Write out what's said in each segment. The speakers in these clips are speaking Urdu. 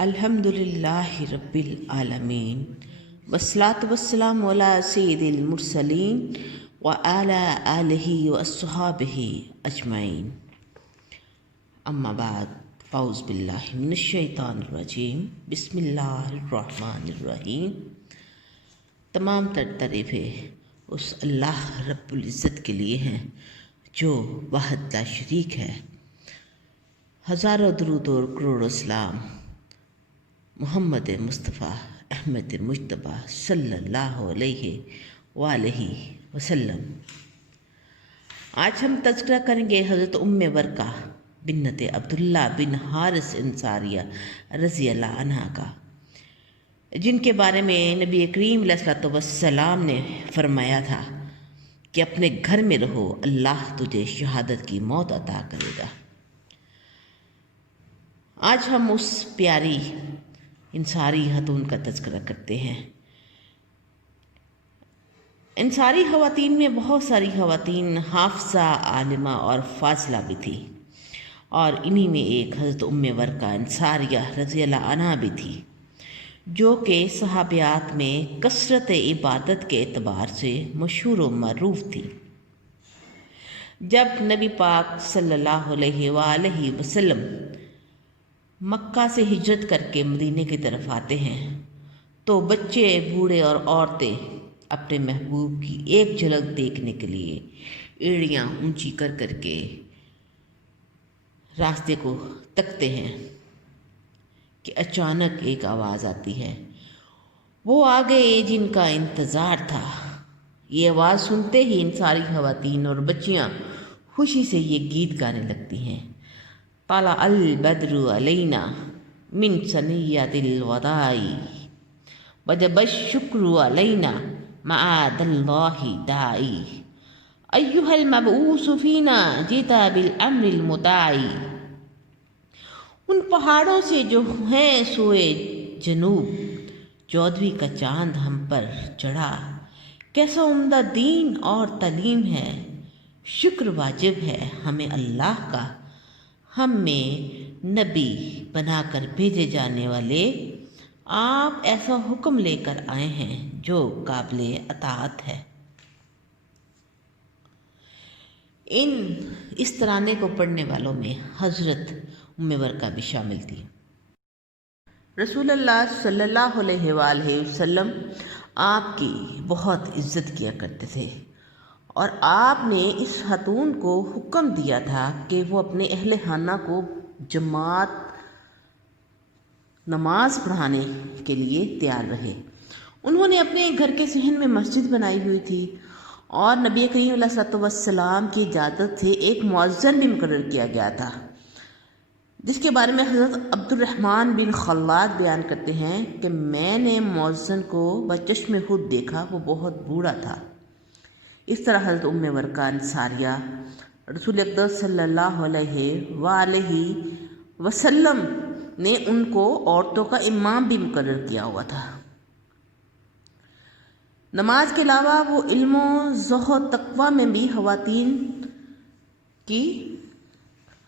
الحمدللہ رب العالمین والصلاة والسلام علی سید المرسلین وعلی آلہ واصحابہ اجمعین، اما بعد، اعوذ باللہ من الشیطان الرجیم، بسم اللہ الرحمن الرحیم۔ تمام تر تعریفیں اس اللہ رب العزت کے لیے ہیں جو واحد لا شریک ہے۔ ہزاروں درود اور کروڑوں سلام محمد مصطفیٰ احمد مجتبیٰ صلی اللہ علیہ وآلہ وسلم۔ آج ہم تذکرہ کریں گے حضرت ورقہ بنت عبداللہ بن حارث انصاریہ رضی اللہ عنہا کا، جن کے بارے میں نبی کریم علیہ الصلوۃ والسلام نے فرمایا تھا کہ اپنے گھر میں رہو، اللہ تجھے شہادت کی موت عطا کرے گا۔ آج ہم اس پیاری انصاری خاتون کا تذکرہ کرتے ہیں۔ انصاری خواتین میں بہت ساری خواتین حافظہ، عالمہ اور فاضلہ بھی تھی، اور انہی میں ایک حضرت ورقہ انصاریہ رضی اللہ عنہا بھی تھی، جو کہ صحابیات میں کثرت عبادت کے اعتبار سے مشہور و معروف تھی۔ جب نبی پاک صلی اللہ علیہ وآلہ وسلم مکہ سے ہجرت کر کے مدینے کی طرف آتے ہیں تو بچے، بوڑھے اور عورتیں اپنے محبوب کی ایک جھلک دیکھنے کے لیے ایڑیاں اونچی کر کر کے راستے کو تکتے ہیں کہ اچانک ایک آواز آتی ہے، وہ آ گئے جن کا انتظار تھا۔ یہ آواز سنتے ہی انصاری خواتین اور بچیاں خوشی سے یہ گیت گانے لگتی ہیں، طلع البدر علینا من ثنیۃ الوداع وجب الشکر علینا معاذ اللہ داعی ایھا المبعوث فینا جئت بالامر المطاع۔ ان پہاڑوں سے جو ہیں سوئے جنوب، 14ویں کا چاند ہم پر چڑھا، کیسا عمدہ دین اور تعلیم ہے، شکر واجب ہے ہمیں اللہ کا، ہم میں نبی بنا کر بھیجے جانے والے آپ ایسا حکم لے کر آئے ہیں جو قابل اطاعت ہے۔ اس ترانے کو پڑھنے والوں میں حضرت ورقہ بھی شامل تھی۔ رسول اللہ صلی اللہ علیہ وآلہ وسلم آپ کی بہت عزت کیا کرتے تھے، اور آپ نے اس خاتون کو حکم دیا تھا کہ وہ اپنے اہل خانہ کو جماعت نماز پڑھانے کے لیے تیار رہے۔ انہوں نے اپنے گھر کے صحن میں مسجد بنائی ہوئی تھی، اور نبی کریم علیہ الصلوۃ والسلام کی اجازت سے ایک مؤذن بھی مقرر کیا گیا تھا، جس کے بارے میں حضرت عبد الرحمن بن خلاد بیان کرتے ہیں کہ میں نے مؤذن کو بچشم خود دیکھا، وہ بہت بوڑھا تھا۔ اس طرح حضرت ورقہ انصاریہ رسول اقدس صلی اللہ علیہ وآلہ وسلم نے ان کو عورتوں کا امام بھی مقرر کیا ہوا تھا۔ نماز کے علاوہ وہ علم و زہد و تقوی میں بھی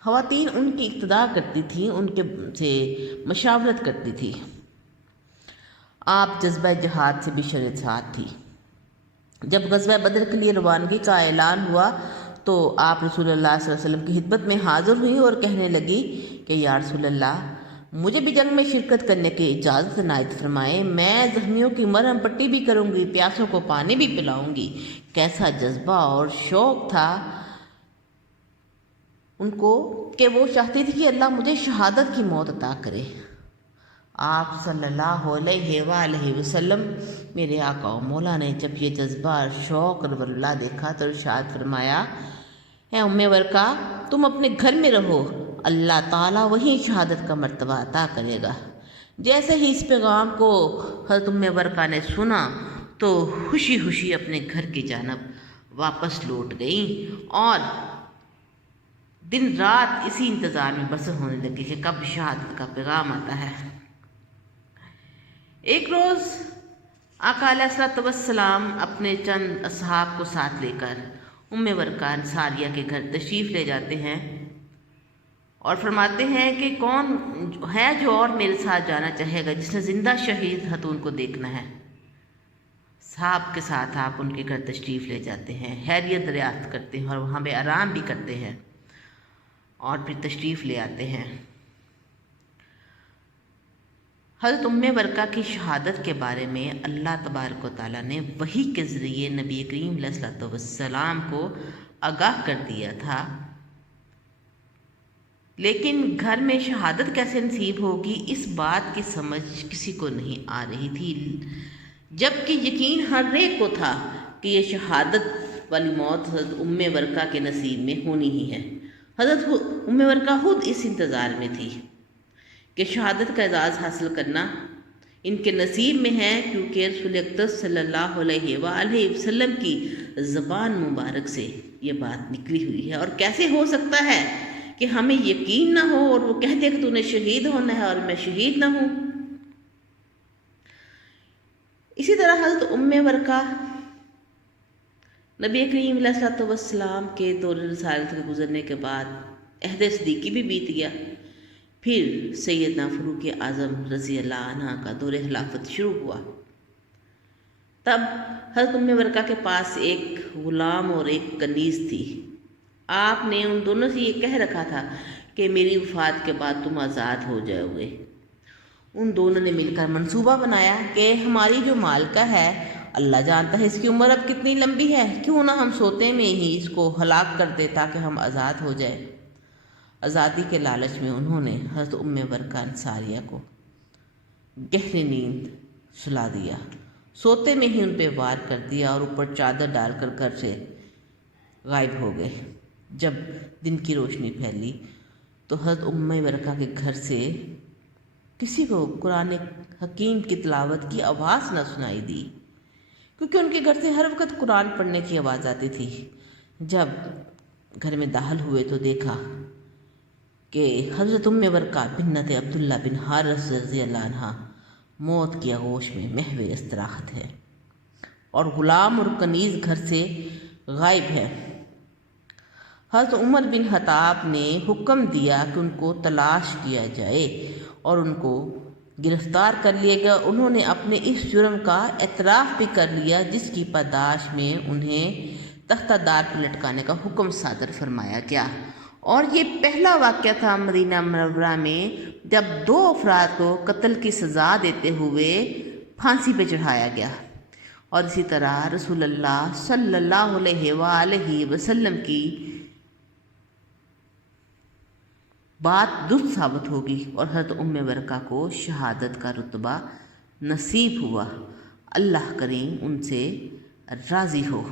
خواتین ان کی اقتداء کرتی تھیں، ان کے سے مشاورت کرتی تھی۔ آپ جذبہ جہاد سے بھی شرط ساتھ تھی۔ جب غزوہ بدر کے لیے روانگی کا اعلان ہوا تو آپ رسول اللہ صلی اللہ علیہ وسلم کی خدمت میں حاضر ہوئی اور کہنے لگی کہ یا رسول اللہ، مجھے بھی جنگ میں شرکت کرنے کی اجازت عنایت فرمائیں، میں زخمیوں کی مرہم پٹی بھی کروں گی، پیاسوں کو پانی بھی پلاؤں گی۔ کیسا جذبہ اور شوق تھا ان کو کہ وہ چاہتی تھی کہ اللہ مجھے شہادت کی موت عطا کرے۔ آپ صلی اللہ علیہ وآلہ وسلم میرے آقا و مولا نے جب یہ جذبہ اور شوق اور ولولہ دیکھا تو ارشاد فرمایا، اے ورقہ، تم اپنے گھر میں رہو، اللہ تعالیٰ وہی شہادت کا مرتبہ عطا کرے گا۔ جیسے ہی اس پیغام کو حضرت ورقہ نے سنا تو خوشی خوشی اپنے گھر کی جانب واپس لوٹ گئیں، اور دن رات اسی انتظار میں بسر ہونے لگی کہ کب شہادت کا پیغام آتا ہے۔ ایک روز آقا علیہ الصلوۃ والسلام اپنے چند اصحاب کو ساتھ لے کر ورقہ انصاریہ کے گھر تشریف لے جاتے ہیں، اور فرماتے ہیں کہ کون ہے جو اور میرے ساتھ جانا چاہے گا، جس نے زندہ شہید خاتون کو دیکھنا ہے۔ صاحب کے ساتھ آپ ان کے گھر تشریف لے جاتے ہیں، خیریت دریافت کرتے ہیں اور وہاں پہ آرام بھی کرتے ہیں اور پھر تشریف لے آتے ہیں۔ حضرت ورقہ کی شہادت کے بارے میں اللہ تبارک و تعالیٰ نے وحی کے ذریعے نبی کریم علیہ الصلوۃ والسلام کو آگاہ کر دیا تھا، لیکن گھر میں شہادت کیسے نصیب ہوگی اس بات کی سمجھ کسی کو نہیں آ رہی تھی، جبکہ یقین ہر ایک کو تھا کہ یہ شہادت والی موت حضرت ورقہ کے نصیب میں ہونی ہی ہے۔ حضرت ورقہ خود اس انتظار میں تھی کہ شہادت کا اعزاز حاصل کرنا ان کے نصیب میں ہے، کیونکہ رسول اقدس صلی اللہ علیہ وآلہ وسلم کی زبان مبارک سے یہ بات نکلی ہوئی ہے۔ اور کیسے ہو سکتا ہے کہ ہمیں یقین نہ ہو اور وہ کہتے کہ تو نے شہید ہونا ہے اور میں شہید نہ ہوں۔ اسی طرح حضرت ورقہ نبی کریم علیہ الصلوۃ والسلام کے دور رسالت کے گزرنے کے بعد عہد صدیقی بھی بیت گیا، پھر سیدنا فاروق اعظم رضی اللہ عنہ کا دور خلافت شروع ہوا۔ تب حضرت ورقہ کے پاس ایک غلام اور ایک کنیز تھی۔ آپ نے ان دونوں سے یہ کہہ رکھا تھا کہ میری وفات کے بعد تم آزاد ہو جاؤ گے۔ ان دونوں نے مل کر منصوبہ بنایا کہ ہماری جو مالکہ ہے اللہ جانتا ہے اس کی عمر اب کتنی لمبی ہے، کیوں نہ ہم سوتے میں ہی اس کو ہلاک کر دے تاکہ ہم آزاد ہو جائے۔ آزادی کے لالچ میں انہوں نے حضرت ورقہ انصاریہ کو گہری نیند سلا دیا، سوتے میں ہی ان پہ وار کر دیا اور اوپر چادر ڈال کر گھر سے غائب ہو گئے۔ جب دن کی روشنی پھیلی تو حضرت ورقہ کے گھر سے کسی کو قرآن حکیم کی تلاوت کی آواز نہ سنائی دی، کیونکہ ان کے گھر سے ہر وقت قرآن پڑھنے کی آواز آتی تھی۔ جب گھر میں داخل ہوئے تو دیکھا کہ حضرت ورقہ بنت عبداللہ بن حارث رضی اللہ عنہ موت کی آغوش میں محو استراحت ہے اور غلام اور کنیز گھر سے غائب ہے۔ حضرت عمر بن خطاب نے حکم دیا کہ ان کو تلاش کیا جائے اور ان کو گرفتار کر لیا گیا۔ انہوں نے اپنے اس جرم کا اعتراف بھی کر لیا، جس کی پاداش میں انہیں تختہ دار پر لٹکانے کا حکم صادر فرمایا گیا۔ اور یہ پہلا واقعہ تھا مدینہ منورہ میں جب 2 افراد کو قتل کی سزا دیتے ہوئے پھانسی پہ چڑھایا گیا۔ اور اسی طرح رسول اللہ صلی اللہ علیہ وآلہ وسلم کی بات درست ثابت ہوگی اور حضرت ورقہ کو شہادت کا رتبہ نصیب ہوا۔ اللہ کریم ان سے راضی ہو۔